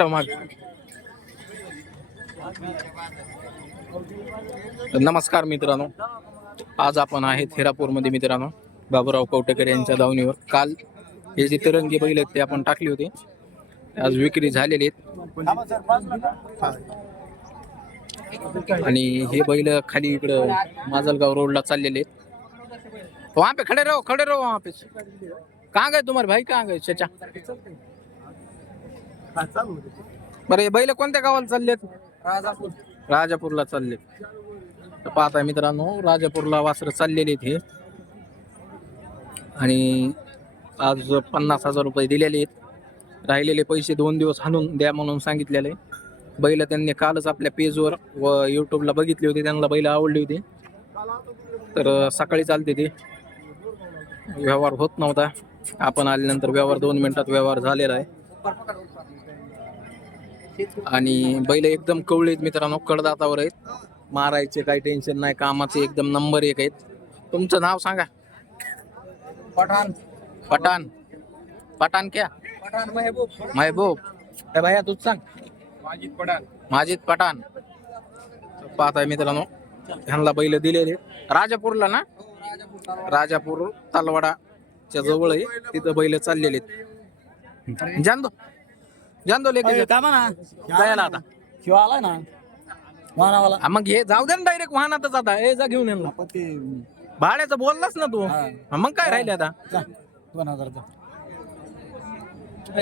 पाठव माग. नमस्कार मित्रांनो. आज आपण आहे थेरापूरमध्ये मित्रांनो. बाबूराव कवटेकर यांच्या दावणीवर. काल हे जे तिरंगी बैल आहेत ते आपण टाकले होते. आज विक्री झालेले आहेत. आणि हे बैल खाली इकडं माजलगाव रोडला चाललेले आहेत. हो, वहाँ पे खड़े रहो खड़े राहू वहाँ पे कहाँ गए तुम्हारे भाई कहाँ गए चचा बरं हे बैल कोणत्या गावाला चाललेत? राजापूर. राजापूरला चालले तर पाहताय मित्रांनो राजापूरला वासरं चाललेले हे. आणि आज पन्नास हजार रुपये दिलेले आहेत. राहिलेले पैसे दोन दिवस हाणून द्या म्हणून सांगितलेले. बैल त्यांनी कालच आपल्या पेजवर व यूट्यूबला बघितली होती त्यांना बैल आवडली होती. तर सकाळी चालते ते. व्यवहार होत नव्हता. आपण आल्यानंतर व्यवहार दोन मिनिटात व्यवहार झालेला आहे. आणि बैल एकदम कवळे आहेत मित्रांनो कडदातावर आहेत. मारायचे काही टेन्शन नाही कामाचे एकदम नंबर एक आहेत. तुमचं नाव सांगा. पठाण. पठाण. पठाण क्या? पठाण महबूब. महबूब. भैया तूच सांग. माजिद पठाण. माजिद पठाण. पाहताय मित्रांनो ह्यांना बैल दिलेले. राजापूरला ना? राजापूर तलवाडाच्या जवळ आहे. तिथं बैल चाललेले आहेत. जान दो जान दो लेके जा. थांबा ना. जायला आता. शिव आलाय ना. वाहनावाला. हा, मग हे जाऊ दे ना डायरेक्ट वाहनातच आता. ए जा घेऊन येणार आपण ते भाड्याचं बोललास ना तू. हा. हा, मग काय राहिले आता? जा, दोन हजारचा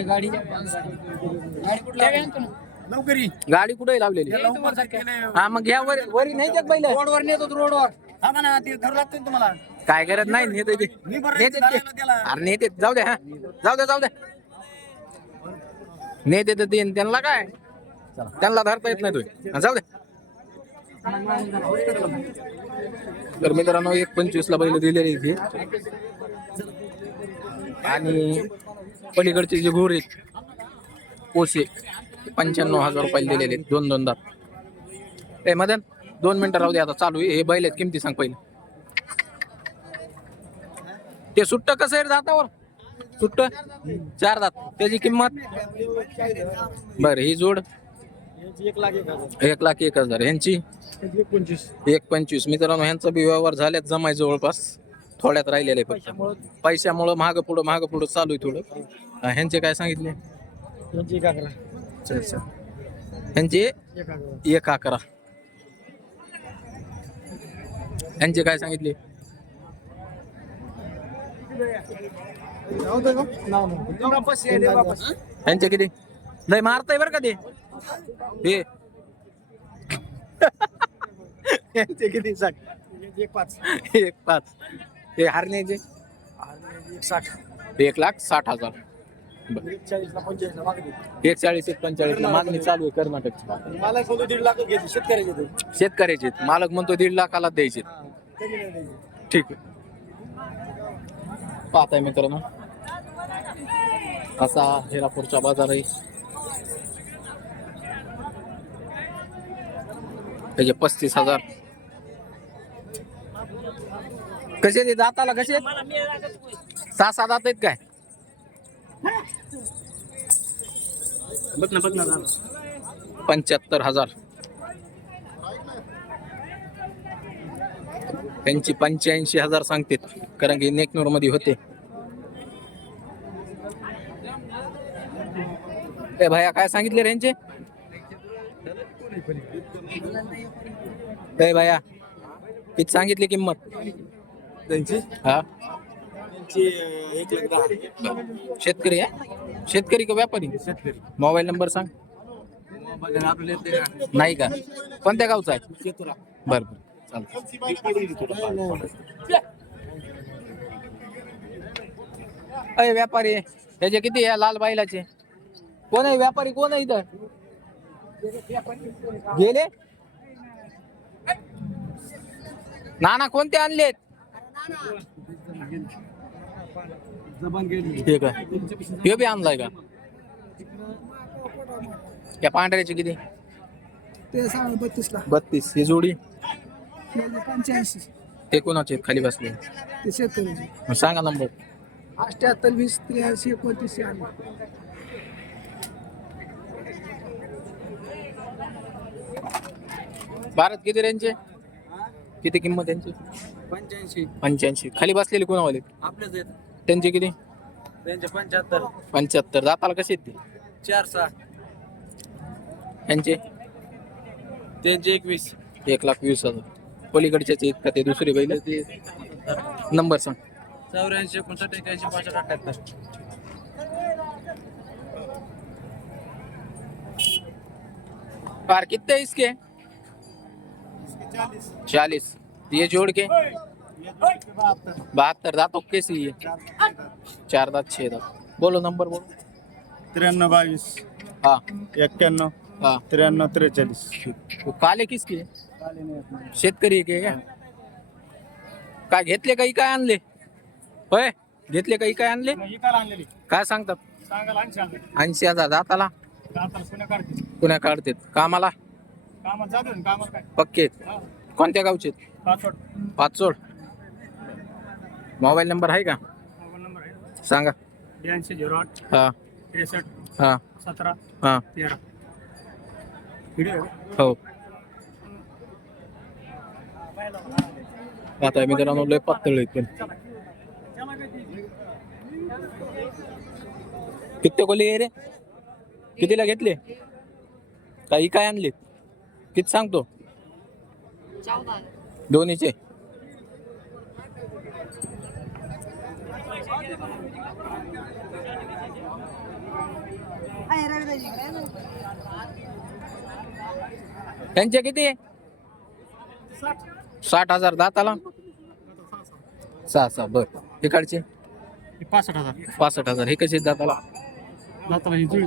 गाडी लवकरी. कुठे लावलेली. हा मग घ्या वरी वरी नाही जग बैल. रोडवर नेतो रोडवर. थांबा ना ते धरू लागतं तुम्हाला. काय करत नाही नेते ते. मी बरं नेते ते. चालायला त्याला. अरे नेते जाऊ दे हा. जाऊ दे जाऊ दे. नेते तर ते त्यांना काय? त्यांना धरता येत नाही तुम्ही. जाऊ दे. तर मित्रांनो एक पंचवीस ला बैल दिलेली इथे आणि पलीकडचे जे घोर आहेत कोसे पंच्याण्णव हजार रुपयाला दिलेले आहेत. दोन दोन दात. ए मदन दोन मिनिटं राहू दे आता चालू आहे. हे बैल आहेत किमती सांग पहिले. ते सुट्ट कसं आहे रे दातावर? सुट्ट चार दात. त्याची किंमत? बर ही जोड? एक लाख एक हजार. ह्यांची एक पंचवीस. मित्रांनो ह्यांचा बी व्यवहार झाल्यात जमाय जवळपास. थोड्यात राहिलेले फक्त. पैशामुळं महाग पुढं महाग पुढं चालू आहे थोडं. ह्यांचे काय सांगितले? ह्यांचे? एक अकरा. ह्यांचे काय सांगितले? वापस ये, दे वापस. ह्यांचे किती? लय मारताय बरं का ते? हे. किती? सांग एक पाच. एक पाच. हे हारण्याचे? एक साठ. एक लाख साठ हजार. एक चाळीस एक पंचेचाळीस मागणी चालू आहे कर्नाटकची. दीड लाख शेतकऱ्याचे शेतकऱ्याचे मालक म्हणतो दीड लाखाला द्यायचे. ठीक आहे. पाहताय मित्रांनो. असा हेरापूरचा बाजार आहे त्याचे पस्तीस हजार. कसे ते दाताला कसे सहा सात दात आहेत काय? पंच्याहत्तर हजार. त्यांची पंच्याऐंशी हजार सांगतात कारण की नेकनूरमध्ये होते. ए भैया काय सांगितले रे यांचे? ए भैया किती सांगितली किंमत? त्यांची? हा. शेतकरी आहे? शेतकरी का व्यापारी? शेतकरी. मोबाईल नंबर सांग. नाही का? कोणत्या गावचा आहे? बरं बरं. चालतं अय व्यापारी त्याचे किती आहे? लाल बैलाचे? कोण आहे व्यापारी? कोण आहे इथं? गेले? नाना कोणते आणलेत? ठीक आहे हे बी आणलाय का? त्या पांढऱ्याचे किती? ते सांग बत्तीस ला बत्तीस. ही जोडी? पंच्याऐंशी. ते कोणाचे आहेत? खाली बसले. ते शेतकऱ्याचे. सांगा नंबर. अठ्याहत्तर वीस त्र्याऐंशी एकोणतीस भारत किती रेंजचे किती किंमत त्यांची पंच्याऐंशी. पंच्याऐंशी. खाली बसलेले कोणावाले? आपलेच आहेत. त्यांचे किती? त्यांचे पंच्याहत्तर. पंच्याहत्तर. दाताला कसे आहेत ते? चार सहा. यांचे? त्यांचे एकवीस. एक लाख वीस हजार. पलीकडच्याचे आहेत का ते दुसरे बैल? नंबर सांग. चौऱ्याऐंशी एकोणसाठ एक्याऐंशी पाचशे अठ्याहत्तर. पार कितने हैं इसके? चालीस। ये जोड़ के? बहत्तर दांतों कैसी है चार दांत छह दांत। बोलो नंबर बोलो। त्र्याण्णव बावीस। हाँ। एक्क्याण्णव हाँ। त्र्याण्णव त्रेचाळीस। वो काले किसके हैं? शेतकरी के का काय घेतले काही काय आणले? होय? घेतले काही काय आणले? काय सांगतात? ऐंशी हज़ार दाताला? पुण्या काढतात कामाला? पक्के कोणत्या गावचे पाचोड. मोबाईल नंबर आहे का? मोबाईल नंबर आहे सांगा. ब्याऐंशी झिरो आठ. हा. त्रेसष्ट. हा. सतरा. हा. तेरा. हो. आता मित्रांनो लय पातळ आहेत पण. किती कोली रे? कितीला घेतले? काही काय आणले किती सांगतो? दोन्हीचे. त्यांचे किती? साठ हजार दाताला? सहा सहा बर. इकडचे? पासष्ट हजार. पासष्ट हजार. हे कसे दाताला? जाताला ही जुळी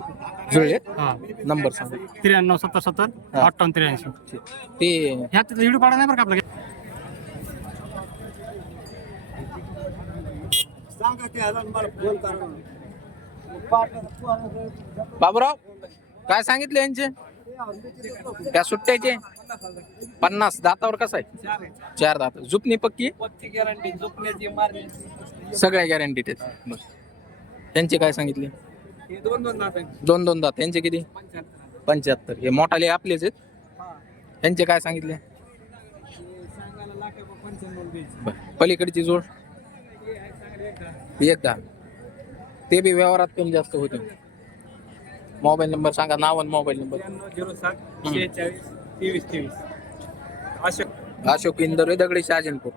जुळले? हा. नंबर सांगा. त्र्याण्णव सत्तर सत्तर हा. अठ्ठावन्न त्र्याऐंशी. ते ह्यात व्हिडिओ पाडा नाही बरं का आपल्याला? बाबूराव काय सांगितले यांचे? त्या सुट्ट्याचे? पन्नास. दातावर कसं आहे? चार दात. झुपणी पक्की? गॅरंटी सगळ्या बस त्यांचे काय सांगितले? दोन दोन दात यांचे किती? पंच्याहत्तर. हे मोठाले आपलेच आहेत? यांचे काय सांगितले? पलीकडची जोड? एक दहा. ते बी व्यवहारात कमी जास्त होते. मोबाईल नंबर सांगा. नाव आणि मोबाईल नंबर. अशोक. अशोक इंदोर दगडी शहाजनपूर